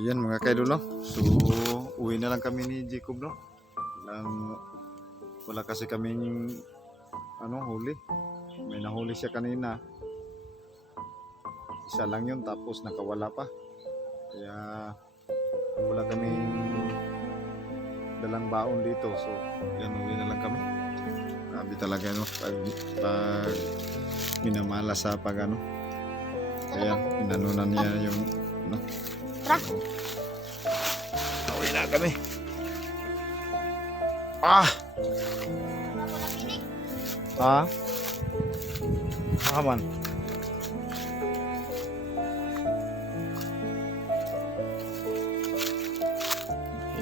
Yan mga kaidol, no? So uwi na lang kami ni Jacob, no? Wala kasi kaming huli. May nahuli siya kanina. Isa lang yun, tapos nakawala pa. Kaya wala kaming dalang baon dito. So yan, uwi na lang kami. Grabe talaga, no? Pag minamala sa kaya inanunan niya yung uwi na kami. Aman.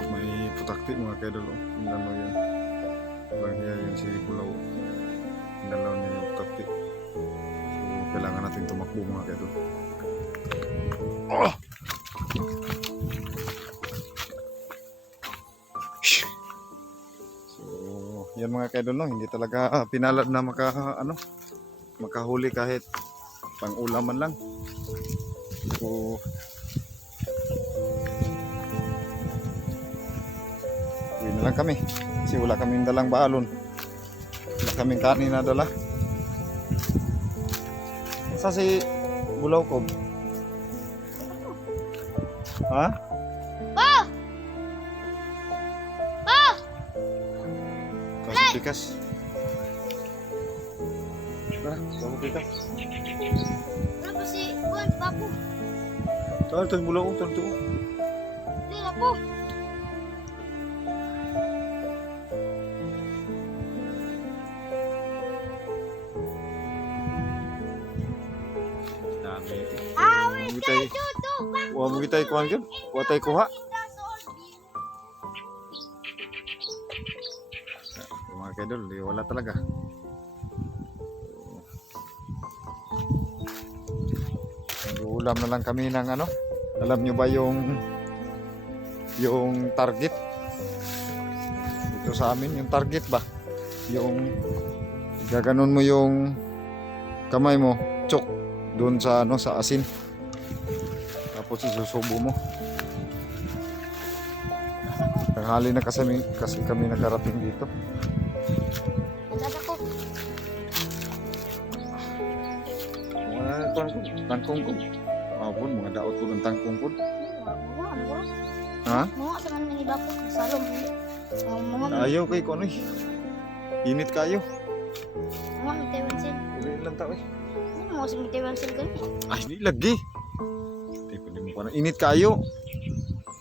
May putakti mga kaidol. Dalaw yun. Bagya yun si Bulaw. Dalaw niya yung putakti. So kailangan natin tumakbo mga kaidol. Yan mga kaidol, no? Hindi talaga pinalad na makahuli kahit pang ulaman lang. So uwi na lang kami kasi wala kaming dalang balon, wala kaming kanin na dala. Sa si Bulaw ko bikas. Kamu bikas. Berapa sih? Buat aku. Tuh Bulaw, tuh. Ini aku. Wah, mo kitay kuan gyud. Wa tay kuha. Mga kaidol, wala talaga. Ulam na lang kami ng alam nyo ba yung target dito sa amin, yung target ba, yung gaganon mo yung kamay mo, chok doon sa sa asin, tapos isusubo mo. Tanghali na kasi kami nakarating dito. Tangkong ko. Pun mga daot ko ng tangkong ko. Ha? Mga sa man ni bapo salom. Ayaw kay ko init kayo. Mga mitewansil. Uli lang tao Mga sa mitewansil gani. Ay, hindi lagi. Tipo di mo pa init kayo.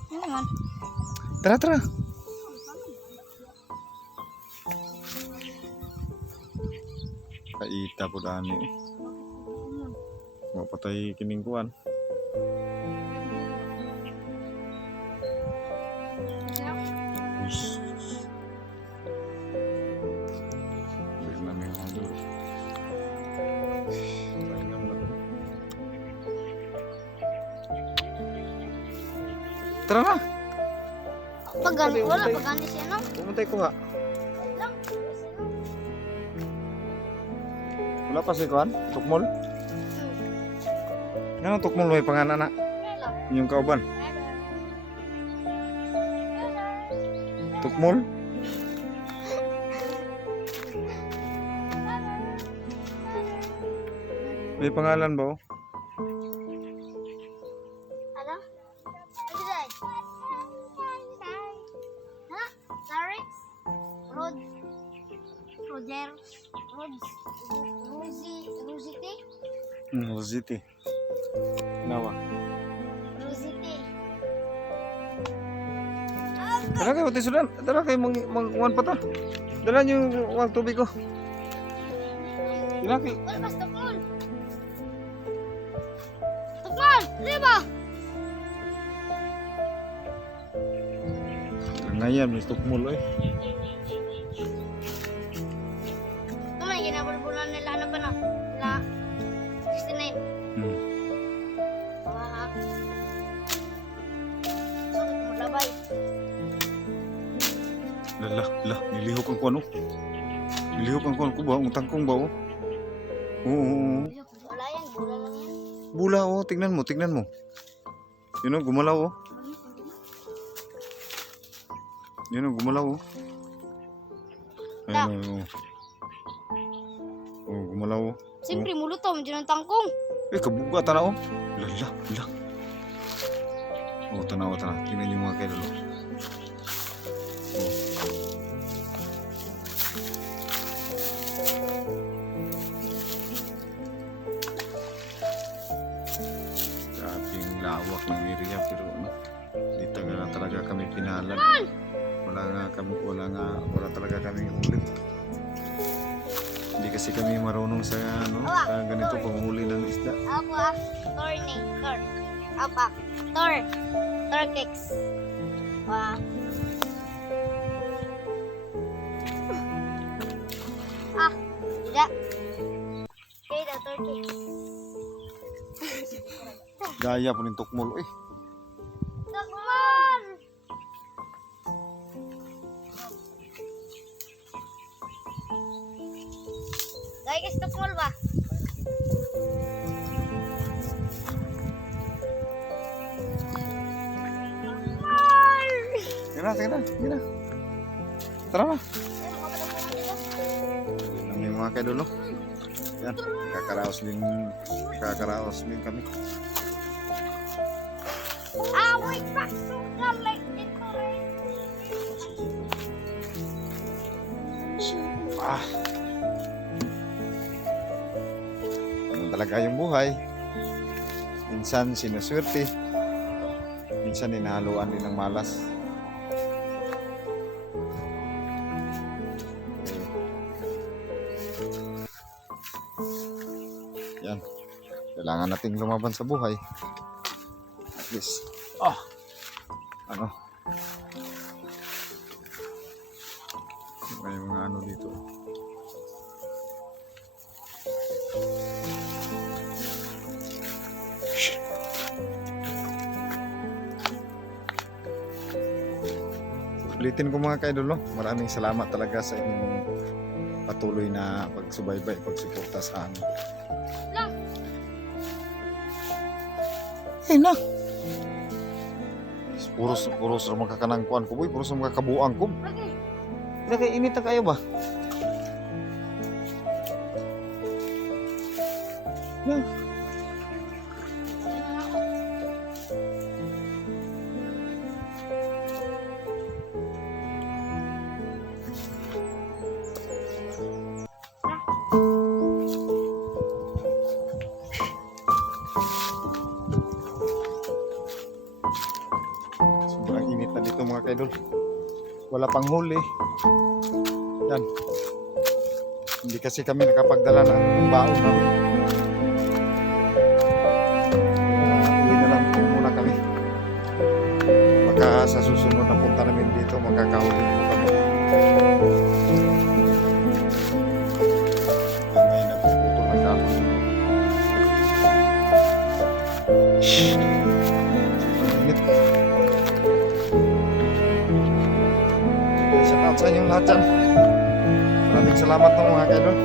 Naman. Tara. Kaita po dani. Patay kining kuan. Tara na. Pagani wala pagani siya no. Pumunta ko nga. Wala pa si kuan, tukmol. Ano tukmol may pangalan na? Yung kauban. Tukmol? May pangalan ba? Ano? Ay. Ha? Larix? Roger? Rosity? Rosity. Nawa. Rosity. Dala kayo, tisudan. Dala kayo mga pa to. Dala nyo yung tubig ko. Dala kayo. Wala pas tukmol. Tukmol! Lima! Ngayon, may tukmol Kamay, ginabulbulan nila ano pa na? Na 69. Labay. Nilihok ang kuano. Nilihok ang kuano ko ba? Ang tangkong ba? Oo. Wala yan, bula lang yan. Bula tingnan mo. Yun gumalaw Yun o, gumalaw oh. Ayun o. Oh, gumalaw oh. Siyempre, muluto. Medyo ng tangkong. Eh, kabuga tanaw. Lala, lala. Oh, tanaw, tanaw. Tingnan niyo mga kaidol. Oh. Grabing lawak ng area pero ano, dito nga lang talaga kami pinalad. Wala talaga kami ulit. Hindi kasi kami marunong sa ano, sa ganito panghuli ng isda. Apa, Tor. Apa, Tor cakes. Wow. Ah, tidak. Okay, the Tor cakes. Gaya po ng tukmol eh. Takman! Guys, takmol ba? Takmol! Sige na. Tara na. Yan yung mga kaidol. Yan, kakaraos din kami. Away pa! Sugalit dito rin! Ah. Ano talaga yung buhay. Minsan sinuswerte. Minsan inahaluan din ng malas. Yan. Kailangan nating lumaban sa buhay. At least. Ano? May mga ano dito. Ulitin ko mga kaidol, no? Maraming salamat talaga sa inyong patuloy na pagsubaybay, pagsuporta sa amin. Lang! Eh na! Puros ramang kakanangkuan ko, boy. Puros ramang kakabuang ko. Lagi! Nakainit na kayo ba? Na. Sobrang init na dito mga kaidol. Wala pang huli. Yan. Hindi kasi kami nakapagdala ng baon namin. Uwi na lang po muna kami. Baka sa susunod na punta namin dito makakahuli po kami. May nagpuputol ng dahon. Init. Shout out sa inyong lahat dyan. Maraming salamat ng mga kaidol.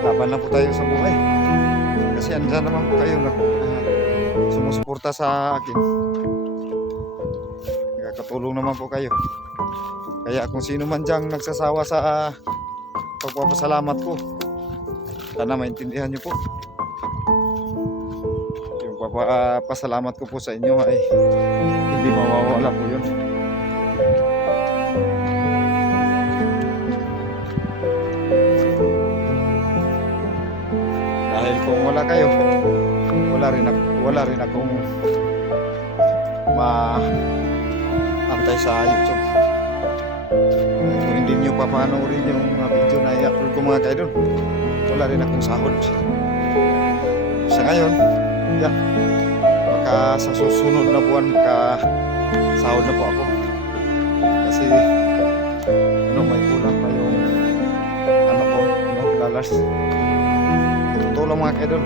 Laban lang po tayo sa buhay. Kasi andyan naman po kayo na sumusuporta sa akin. Nakakatulong naman po kayo. Kaya kung sino man dyan nagsasawa sa pagpapasalamat ko, sana maintindihan niyo po. Yung papasalamat ko po sa inyo ay hindi mawawala po yun. Dahil kung wala kayo, wala rin akong maantay sa YouTube. Kung hindi nyo papanoorin yung mga video na i-upload ko mga kaidol, wala rin akong sahod. Sa ngayon, yan, baka sa susunod na buwan sahod na po ako. Kasi may kulang pa yung dollars. Totoo lang mga kaidol.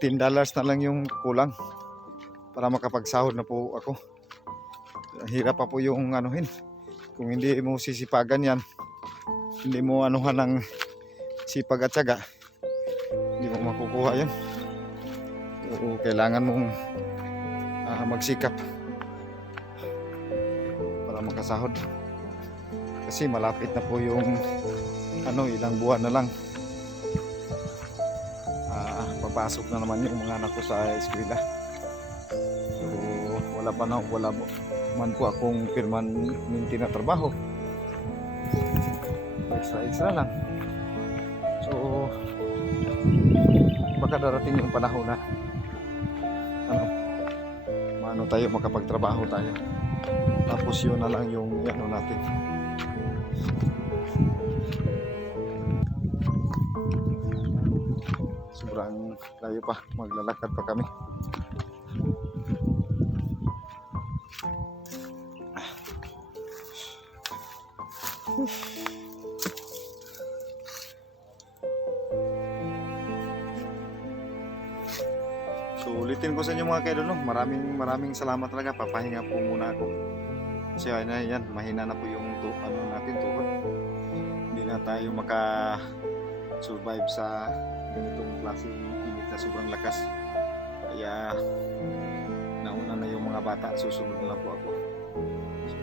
$10 na lang yung kulang para makapagsahod na po ako. Hirap pa po yung kung hindi mo sisipagan yan, hindi mo anuhan ng sipag at tiyaga, hindi mo makukuha yun. Oo, kailangan mong magsikap para makasahod. Kasi malapit na po yung ilang buwan na lang. Papasok na naman yung mga anak ko sa eskwela. So, wala man po akong permanente na trabaho. Extra lang. So, baka darating yung panahon na tayo makapagtrabaho tayo. Tapos yun na lang yung natin. Sobrang layo pa, maglalakad pa kami. So ulitin ko sa inyo mga kaidol, no? Maraming salamat talaga. Papahinga po muna ako. Kasi yan, mahina na po yung natin tuhod. Hindi na tayo maka-survive sa ganitong klaseng init na sobrang lakas. Kaya nauna na yung mga bata, susunod na lang po ako. So,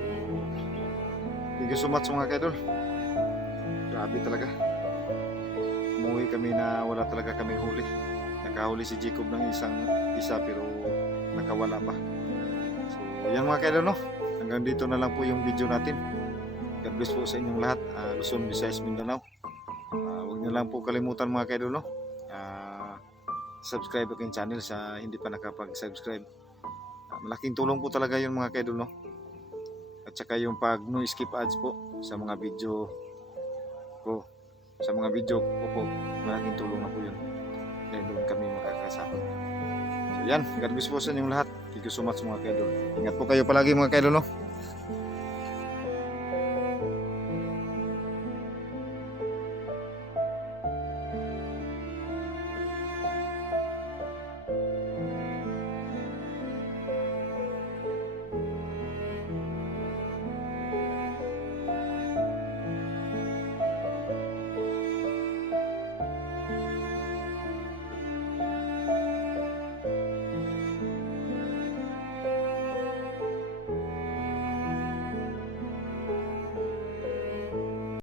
thank you so much mga kaidol. Grabe talaga. Umuwi kami na wala talaga kami huli. Nakahuli si Jacob ng isa pero nakawala pa. So yan mga kaidol, no? Hanggang dito na lang po yung video natin. God bless po sa inyong lahat. Luzon, Visayas, Mindanao. Huwag niyo lang po kalimutan mga kaidol, no? Subscribe aking channel sa hindi pa nakapag-subscribe. Malaking tulong po talaga yun mga kaidol, no? At saka yung pag no skip ads po sa mga video ko. Sa mga video ko po, malaking tulong na po yun. Dahil doon kami makakasama. So yan, God bless po sa inyong lahat. Thank you so much mga kaidol. Ingat po kayo palagi mga kaidol, no?